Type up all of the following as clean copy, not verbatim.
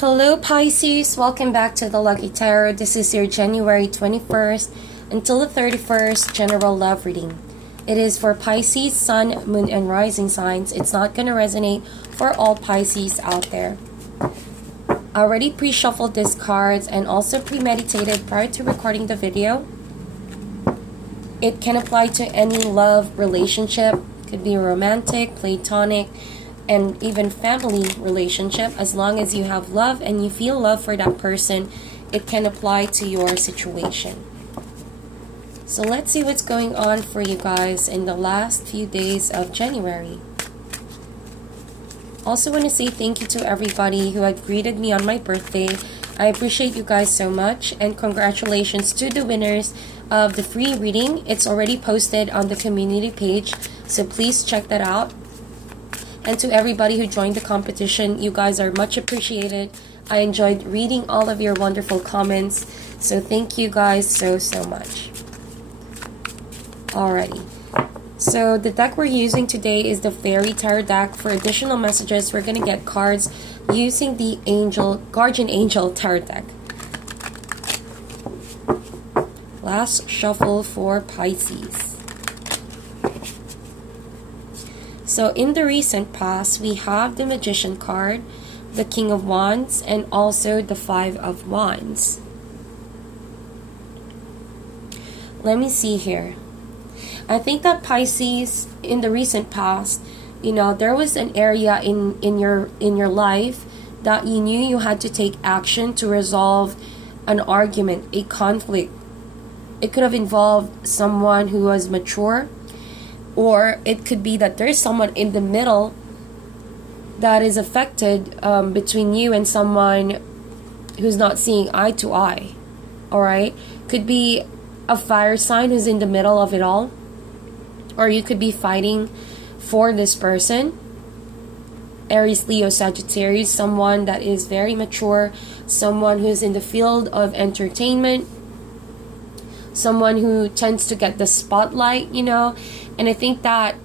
Hello Pisces, welcome back to the Lucky Tarot. This is your January 21st until the 31st general love reading. It is for Pisces, Sun, Moon, and Rising signs. It's not going to resonate for all Pisces out there. I already pre-shuffled these cards and also premeditated prior to recording the video. It can apply to any love relationship. Could be romantic, platonic, and even family relationship. As long as you have love and you feel love for that person, it can apply to your situation. So let's see what's going on for you guys in the last few days of January. Also want to say thank you to everybody who had greeted me on my birthday. I appreciate you guys so much, and congratulations to the winners of the free reading. It's already posted on the community page, so please check that out. And to everybody who joined the competition, you guys are much appreciated. I enjoyed reading all of your wonderful comments, so thank you guys so much. Alrighty, so the deck we're using today is the Fairy Tarot deck. For additional messages, we're going to get cards using the Guardian Angel Tarot deck. Last shuffle for Pisces. So in the recent past, we have the Magician card, the King of Wands, and also the Five of Wands. Let me see here. I think that Pisces, in the recent past, you know, there was an area in your life that you knew you had to take action to resolve an argument, a conflict. It could have involved someone who was mature, or it could be that there's someone in the middle that is affected between you and someone who's not seeing eye to eye. Alright? Could be a fire sign who's in the middle of it all. Or you could be fighting for this person. Aries, Leo, Sagittarius, someone that is very mature, someone who's in the field of entertainment, someone who tends to get the spotlight, you know. And I think that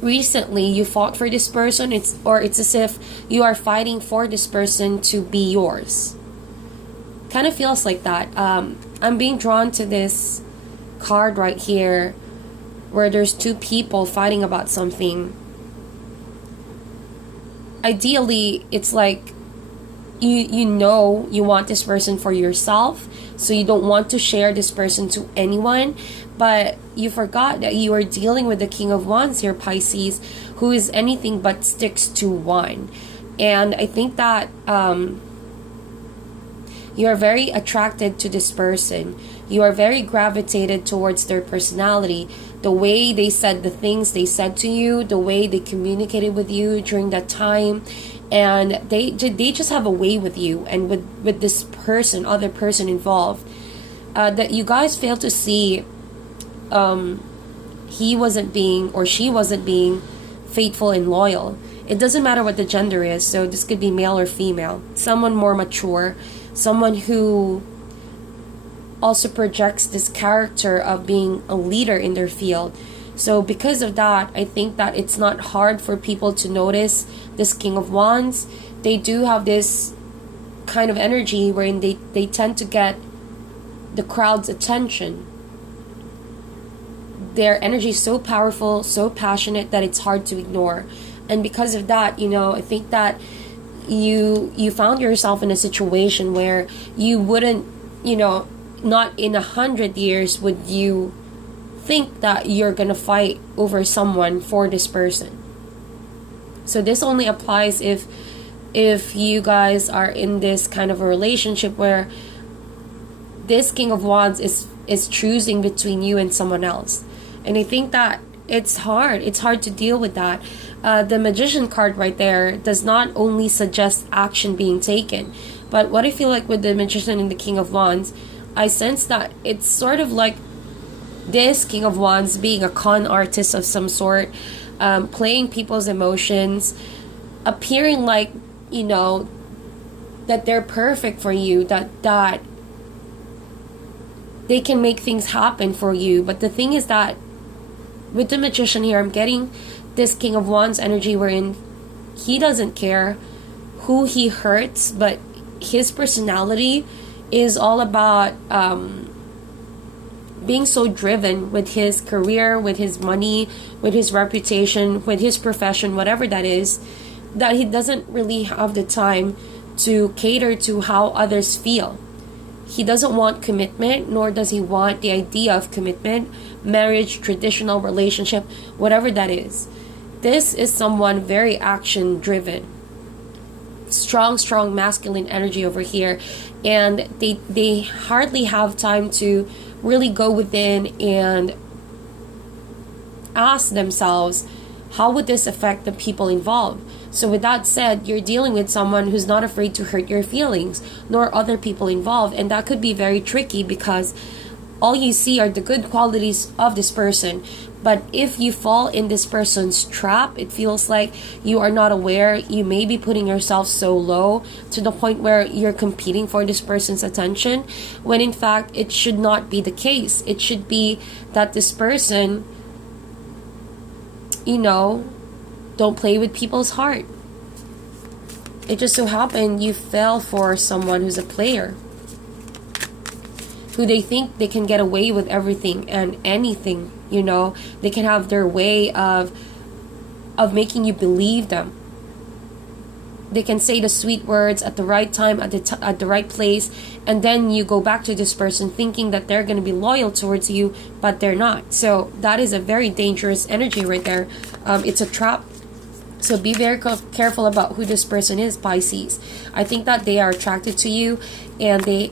recently you fought for this person, it's as if you are fighting for this person to be yours. Kind of feels like that. I'm being drawn to this card right here where there's two people fighting about something. Ideally, it's like you know you want this person for yourself, so you don't want to share this person to anyone, but you forgot that you are dealing with the King of Wands here, Pisces, who is anything but sticks to one. And I think that you are very attracted to this person. You are very gravitated towards their personality, the way they said the things they said to you, the way they communicated with you during that time. And they just have a way with you and with this person, other person involved, that you guys fail to see. He wasn't being, or she wasn't being, faithful and loyal. It doesn't matter what the gender is, so this could be male or female. Someone more mature, someone who also projects this character of being a leader in their field. So because of that, I think that it's not hard for people to notice this King of Wands. They do have this kind of energy wherein they tend to get the crowd's attention. Their energy is so powerful, so passionate, that it's hard to ignore. And because of that, you know, I think that you found yourself in a situation where you wouldn't, you know, not in 100 years would you think that you're gonna fight over someone for this person. So this only applies if you guys are in this kind of a relationship where this King of Wands is choosing between you and someone else. And I think that it's hard to deal with that. The Magician card right there does not only suggest action being taken, but what I feel like with the Magician and the King of Wands, I sense that it's sort of like this King of Wands being a con artist of some sort, playing people's emotions, appearing like, you know, that they're perfect for you, that they can make things happen for you. But the thing is that with the Magician here, I'm getting this King of Wands energy wherein he doesn't care who he hurts, but his personality is all about being so driven with his career, with his money, with his reputation, with his profession, whatever that is, that he doesn't really have the time to cater to how others feel. He doesn't want commitment, nor does he want the idea of commitment, marriage, traditional relationship, whatever that is. This is someone very action driven. Strong masculine energy over here. And they hardly have time to really go within and ask themselves, how would this affect the people involved? So with that said, you're dealing with someone who's not afraid to hurt your feelings, nor other people involved. And that could be very tricky because all you see are the good qualities of this person. But if you fall in this person's trap, it feels like you are not aware. You may be putting yourself so low to the point where you're competing for this person's attention, when in fact it should not be the case. It should be that this person, don't play with people's heart. It just so happened you fell for someone who's a player, who they think they can get away with everything and anything. They can have their way of making you believe them. They can say the sweet words at the right time, at the right place, and then you go back to this person thinking that they're going to be loyal towards you, but they're not. So that is a very dangerous energy right there. It's a trap. So be very careful about who this person is, Pisces. I think that they are attracted to you, and they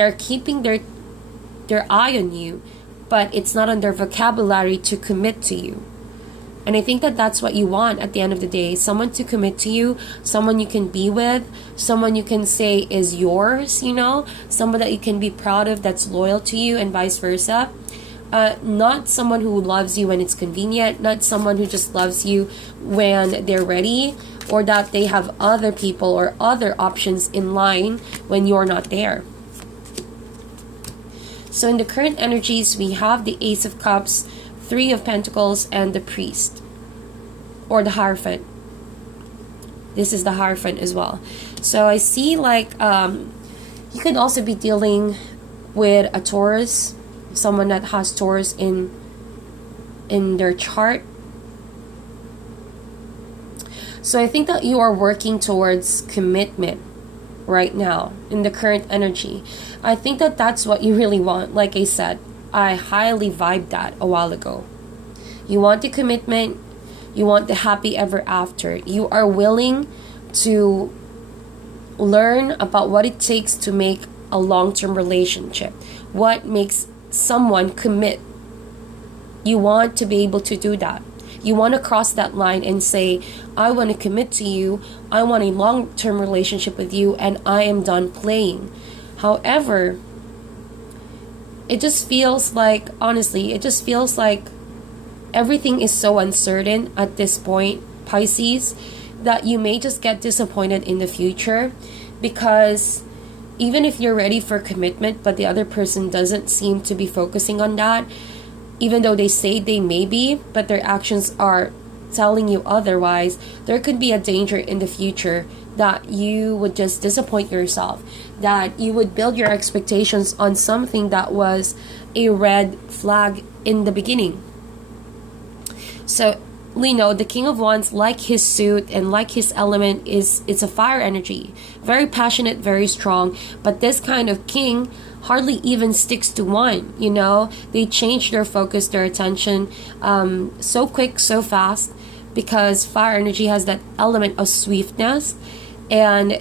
are keeping their eye on you, but it's not on their vocabulary to commit to you. And I think that that's what you want at the end of the day. Someone to commit to you, someone you can be with, someone you can say is yours, someone that you can be proud of, that's loyal to you, and vice versa. Not someone who loves you when it's convenient, not someone who just loves you when they're ready, or that they have other people or other options in line when you're not there. So in the current energies, we have the Ace of Cups, Three of Pentacles, and the Priest, or the Hierophant. This is the Hierophant as well. So I see you could also be dealing with a Taurus, someone that has Taurus in their chart. So I think that you are working towards commitment right now in the current energy. I think that that's what you really want. Like I said, I highly vibed that a while ago. You want the commitment, you want the happy ever after. You are willing to learn about what it takes to make a long-term relationship, what makes someone commit. You want to be able to do that. You want to cross that line and say, I want to commit to you, I want a long-term relationship with you, and I am done playing. However, it just feels like, honestly, everything is so uncertain at this point, Pisces, that you may just get disappointed in the future, because even if you're ready for commitment, but the other person doesn't seem to be focusing on that, even though they say they may be, but their actions are telling you otherwise, there could be a danger in the future that you would just disappoint yourself, that you would build your expectations on something that was a red flag in the beginning. So, the King of Wands, like his suit and like his element, it's a fire energy. Very passionate, very strong. But this kind of king hardly even sticks to one, They change their focus, their attention so quick, so fast, because fire energy has that element of swiftness. And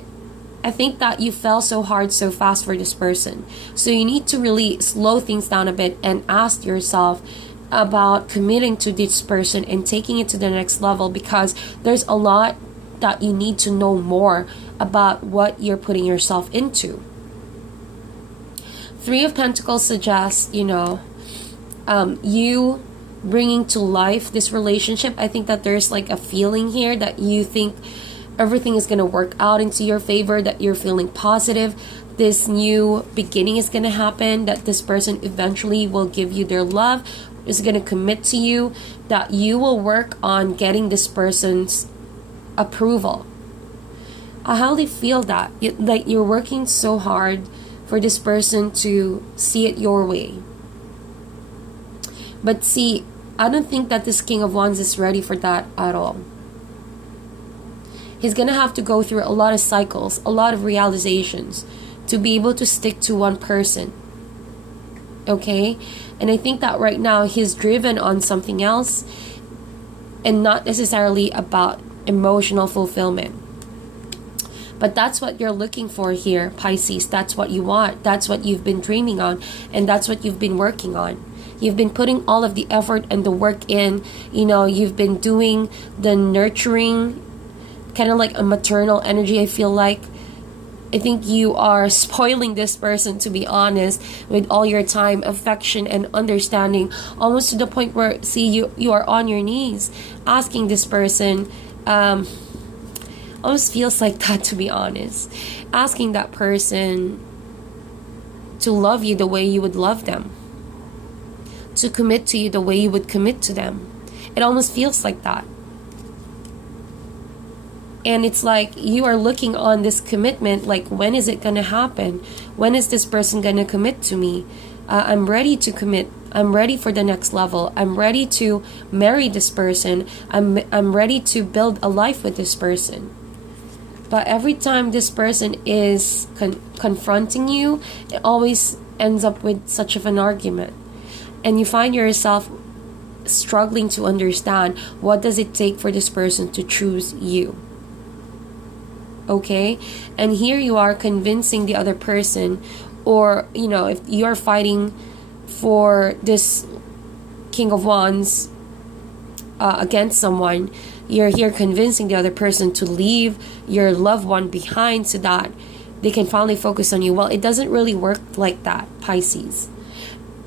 I think that you fell so hard so fast for this person. So you need to really slow things down a bit and ask yourself about committing to this person and taking it to the next level, because there's a lot that you need to know more about what you're putting yourself into. Three of Pentacles suggests, you bringing to life this relationship. I think that there's a feeling here that you think everything is going to work out into your favor, that you're feeling positive. This new beginning is going to happen, that this person eventually will give you their love, is going to commit to you, that you will work on getting this person's approval. How they feel that like you're working so hard for this person to see it your way. But see, I don't think that this King of Wands is ready for that at all. He's gonna have to go through a lot of cycles, a lot of realizations to be able to stick to one person. Okay? And I think that right now he's driven on something else and not necessarily about emotional fulfillment. But that's what you're looking for here, Pisces. That's what you want. That's what you've been dreaming on. And that's what you've been working on. You've been putting all of the effort and the work in. You know, you've been doing the nurturing, kind of like a maternal energy, I feel like. I think you are spoiling this person, to be honest, with all your time, affection, and understanding, almost to the point where, see, you are on your knees asking this person, almost feels like that, to be honest, asking that person to love you the way you would love them, to commit to you the way you would commit to them. It almost feels like that. And it's like you are looking on this commitment, like, when is it going to happen? When is this person going to commit to me? I'm ready to commit. I'm ready for the next level. I'm ready to marry this person. I'm ready to build a life with this person. But every time this person is confronting you, it always ends up with such of an argument. And you find yourself struggling to understand, what does it take for this person to choose you? Okay? And here you are convincing the other person, or, you know, if you're fighting for this King of Wands against someone, you're here convincing the other person to leave your loved one behind so that they can finally focus on you. Well, it doesn't really work like that, Pisces.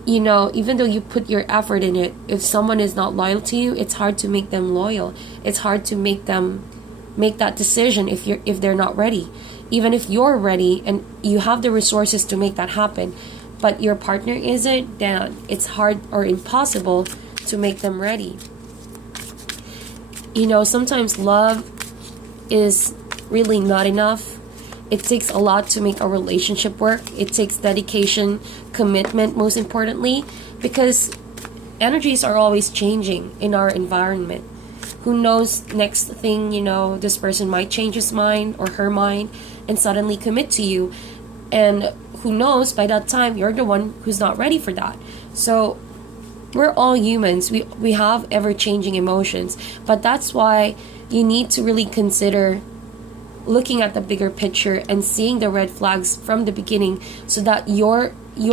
You know, even though you put your effort in it, if someone is not loyal to you, it's hard to make them loyal. It's hard to make them make that decision if they're not ready. Even if you're ready and you have the resources to make that happen, but your partner isn't, then it's hard or impossible to make them ready. You know, sometimes love is really not enough. It takes a lot to make a relationship work. It takes dedication, commitment, most importantly, because energies are always changing in our environment. Who knows, next thing, you know, this person might change his mind or her mind and suddenly commit to you. And who knows, by that time, you're the one who's not ready for that. So we're all humans. We have ever-changing emotions. But that's why you need to really consider looking at the bigger picture and seeing the red flags from the beginning, so that your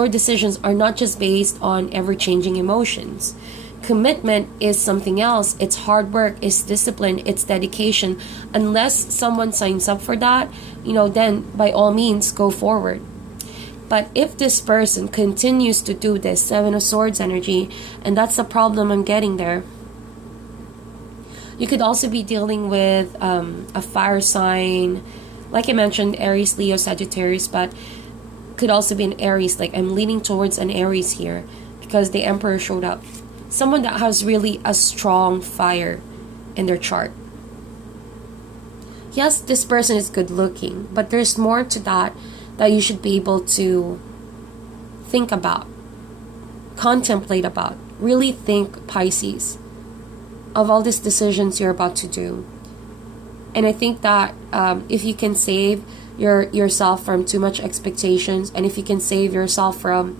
decisions are not just based on ever-changing emotions. Commitment is something else. It's hard work, it's discipline, it's dedication. Unless someone signs up for that, you know, then by all means go forward. But if this person continues to do this, Seven of Swords energy, and that's the problem I'm getting there. You could also be dealing with a fire sign, like I mentioned, Aries, Leo, Sagittarius, but could also be an Aries. Like, I'm leaning towards an Aries here because the Emperor showed up. Someone that has really a strong fire in their chart. Yes, this person is good looking, but there's more to that you should be able to think about, contemplate about, really think, Pisces, of all these decisions you're about to do. And I think that if you can save yourself from too much expectations, and if you can save yourself from,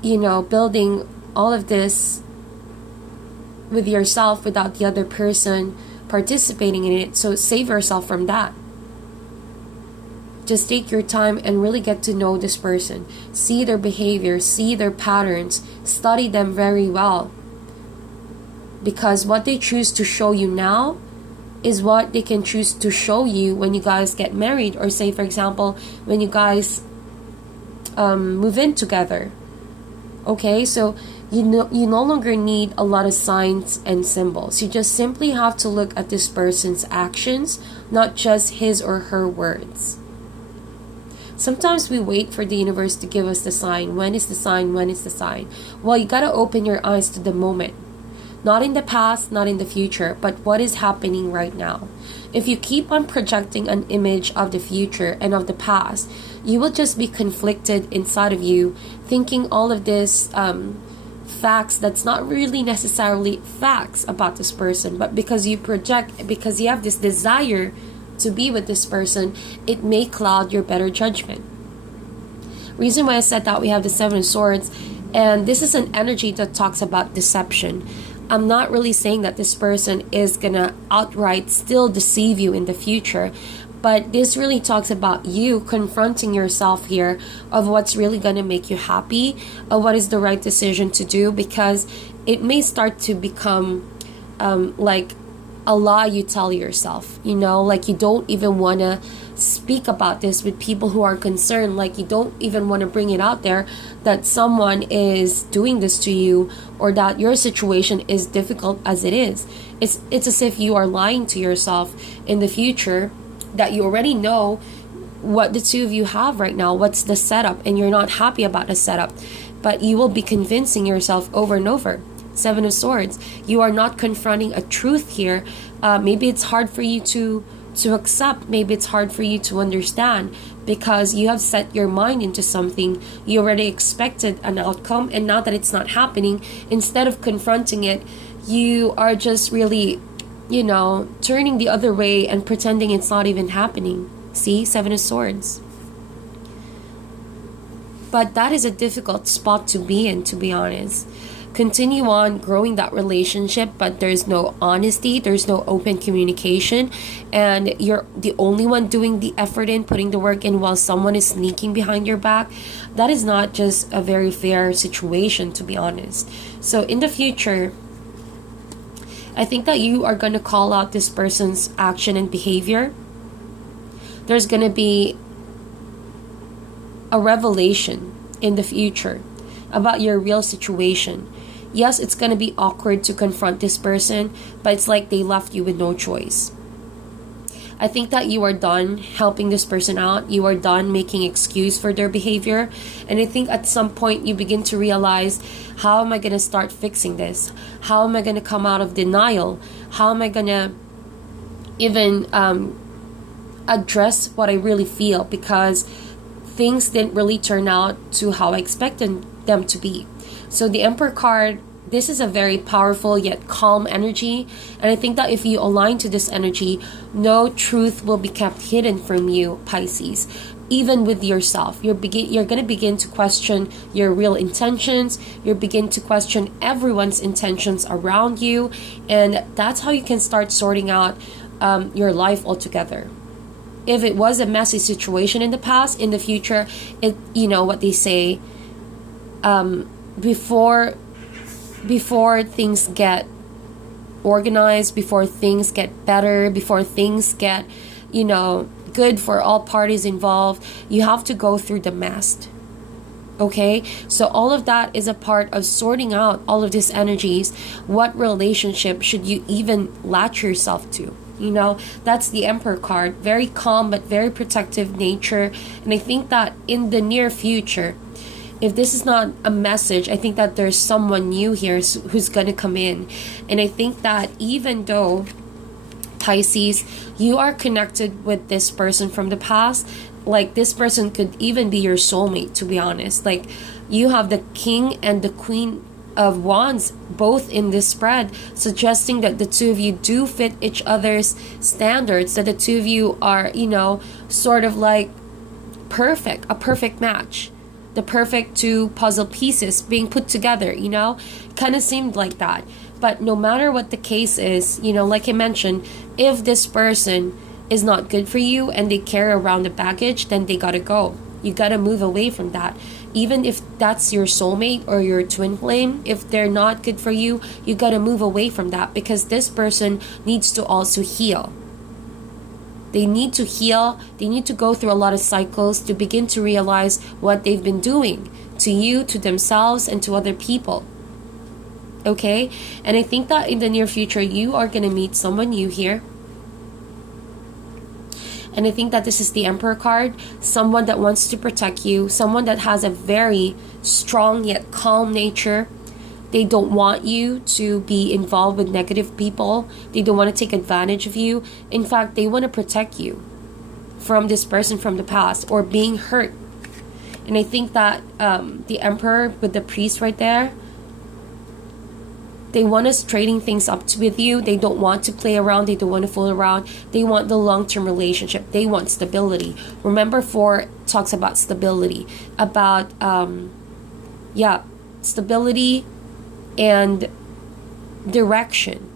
you know, building all of this with yourself without the other person participating in it, so save yourself from that. Just take your time and really get to know this person. See their behavior, see their patterns, study them very well. Because what they choose to show you now is what they can choose to show you when you guys get married, or say, for example, when you guys move in together. Okay, so you no longer need a lot of signs and symbols. You just simply have to look at this person's actions, not just his or her words. Sometimes we wait for the universe to give us the sign. When is the sign? When is the sign? Well, you gotta open your eyes to the moment. Not in the past, not in the future, but what is happening right now. If you keep on projecting an image of the future and of the past, you will just be conflicted inside of you, thinking all of this facts that's not really necessarily facts about this person, but because you project, because you have this desire to be with this person, it may cloud your better judgment. Reason why I said that, we have the Seven of Swords, and this is an energy that talks about deception. I'm not really saying that this person is gonna outright still deceive you in the future, but this really talks about you confronting yourself here of what's really gonna make you happy, of what is the right decision to do, because it may start to become like a lie you tell yourself, you know, like you don't even want to speak about this with people who are concerned, like you don't even want to bring it out there that someone is doing this to you, or that your situation is difficult as it is. It's as if you are lying to yourself in the future, that you already know what the two of you have right now, what's the setup, and you're not happy about the setup, but you will be convincing yourself over and over. Seven of Swords, you are not confronting a truth here. Maybe it's hard for you to accept, maybe it's hard for you to understand, because you have set your mind into something, you already expected an outcome, and now that it's not happening, instead of confronting it, you are just really, you know, turning the other way and pretending it's not even happening. See, Seven of Swords. But that is a difficult spot to be in, to be honest. Continue on growing that relationship, but there's no honesty, there's no open communication, and you're the only one doing the effort in, putting the work in, while someone is sneaking behind your back. That is not just a very fair situation, to be honest. So in the future, I think that you are going to call out this person's action and behavior. There's going to be a revelation in the future about your real situation. Yes, it's going to be awkward to confront this person, but it's like they left you with no choice. I think that you are done helping this person out. You are done making excuse for their behavior. And I think at some point you begin to realize, how am I going to start fixing this? How am I going to come out of denial? How am I going to even address what I really feel? Because things didn't really turn out to how I expected them to be. So the Emperor card, this is a very powerful yet calm energy, and I think that if you align to this energy, no truth will be kept hidden from you, Pisces. Even with yourself, you're going to begin to question your real intentions. You're begin to question everyone's intentions around you, and that's how you can start sorting out your life altogether. If it was a messy situation in the past, in the future, it, you know what they say, before things get organized, before things get better, before things get, you know, good for all parties involved, you have to go through the mess. Okay, so all of that is a part of sorting out all of these energies. What relationship should you even latch yourself to? You know, that's the Emperor card. Very calm but very protective nature. And I think that in the near future, if this is not a message, I think that there's someone new here who's going to come in. And I think that even though, Pisces, you are connected with this person from the past, like this person could even be your soulmate, to be honest. Like you have the King and the Queen of Wands both in this spread, suggesting that the two of you do fit each other's standards, that the two of you are, you know, sort of like perfect, a perfect match, the perfect two puzzle pieces being put together, you know, kind of seemed like that. But no matter what the case is, you know, like I mentioned, if this person is not good for you and they carry around the baggage, then they gotta go. You gotta move away from that. Even if that's your soulmate or your twin flame, if they're not good for you, you gotta move away from that, because this person needs to also heal. They need to heal. They need to go through a lot of cycles to begin to realize what they've been doing to you, to themselves, and to other people. Okay? And I think that in the near future, you are going to meet someone new here. And I think that this is the Emperor card. Someone that wants to protect you. Someone that has a very strong yet calm nature. They don't want you to be involved with negative people. They don't want to take advantage of you. In fact, they want to protect you from this person from the past or being hurt. And I think that the Emperor with the priest right there, they want us trading things up with you. They don't want to play around. They don't want to fool around. They want the long-term relationship. They want stability. Remember, 4 talks about stability, about stability and direction.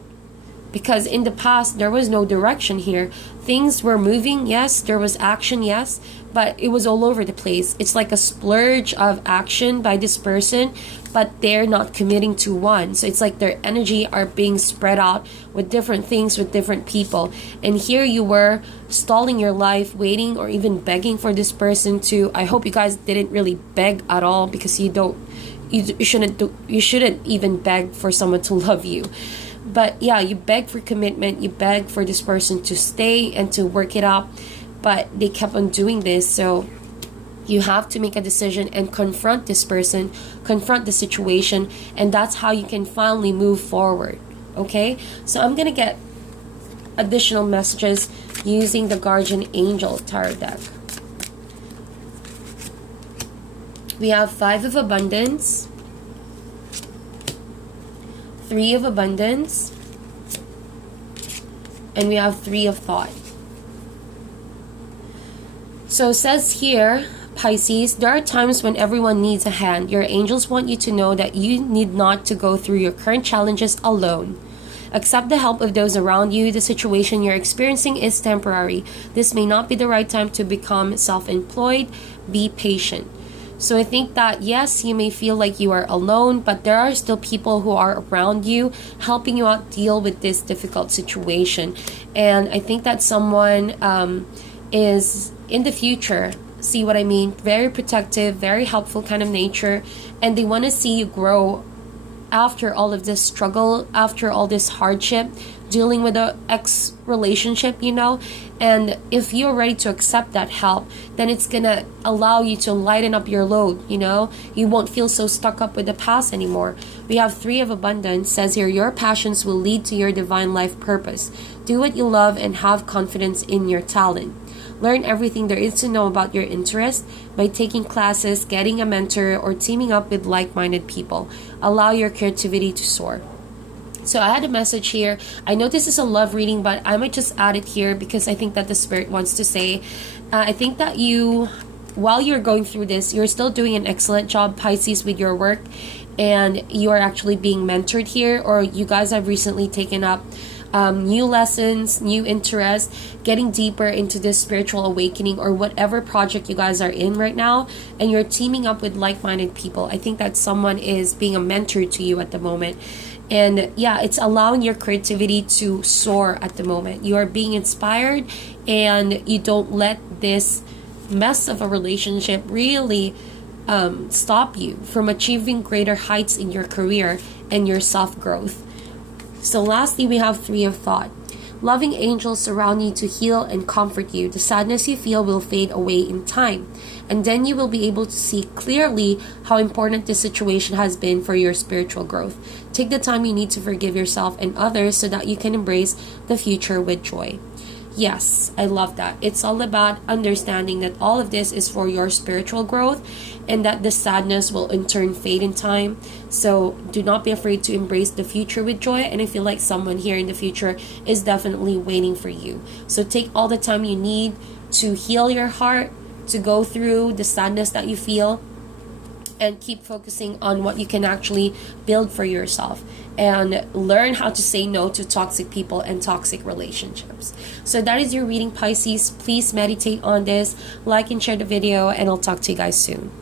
Because in the past, there was no direction here. Things were moving, yes. There was action, yes. But it was all over the place. It's like a splurge of action by this person, but they're not committing to one. So it's like their energy are being spread out with different things, with different people. And here you were stalling your life, waiting or even begging for this person to... I hope you guys didn't really beg at all, because you shouldn't even beg for someone to love you. But yeah, you beg for commitment, you beg for this person to stay and to work it out, but they kept on doing this. So you have to make a decision and confront this person, confront the situation, and that's how you can finally move forward. Okay, so I'm gonna get additional messages using the Guardian Angel Tarot deck. We have 5 of Abundance, 3 of Abundance, and we have 3 of Thought. So it says here, Pisces, there are times when everyone needs a hand. Your angels want you to know that you need not to go through your current challenges alone. Accept the help of those around you. The situation you're experiencing is temporary. This may not be the right time to become self-employed. Be patient. So I think that, yes, you may feel like you are alone, but there are still people who are around you, helping you out deal with this difficult situation. And I think that someone is in the future, see what I mean, very protective, very helpful kind of nature, and they want to see you grow after all of this struggle, after all this hardship, dealing with an ex relationship, you know. And if you're ready to accept that help, then it's gonna allow you to lighten up your load, you know. You won't feel so stuck up with the past anymore. We have 3 of Abundance. Says here, your passions will lead to your divine life purpose. Do what you love and have confidence in your talent. Learn everything there is to know about your interest by taking classes, getting a mentor, or teaming up with like-minded people. Allow your creativity to soar. So I had a message here. I know this is a love reading, but I might just add it here because I think that the Spirit wants to say, I think that you, while you're going through this, you're still doing an excellent job, Pisces, with your work, and you are actually being mentored here, or you guys have recently taken up new lessons, new interests, getting deeper into this spiritual awakening or whatever project you guys are in right now, and you're teaming up with like-minded people. I think that someone is being a mentor to you at the moment. And yeah, it's allowing your creativity to soar at the moment. You are being inspired, and you don't let this mess of a relationship really stop you from achieving greater heights in your career and your self-growth. So lastly, we have 3 of Thought. Loving angels surround you to heal and comfort you. The sadness you feel will fade away in time, and then you will be able to see clearly how important this situation has been for your spiritual growth. Take the time you need to forgive yourself and others so that you can embrace the future with joy. Yes, I love that. It's all about understanding that all of this is for your spiritual growth, and that the sadness will in turn fade in time. So do not be afraid to embrace the future with joy. And I feel like someone here in the future is definitely waiting for you. So take all the time you need to heal your heart, to go through the sadness that you feel, and keep focusing on what you can actually build for yourself, and learn how to say no to toxic people and toxic relationships. So that is your reading, Pisces. Please meditate on this, like and share the video, and I'll talk to you guys soon.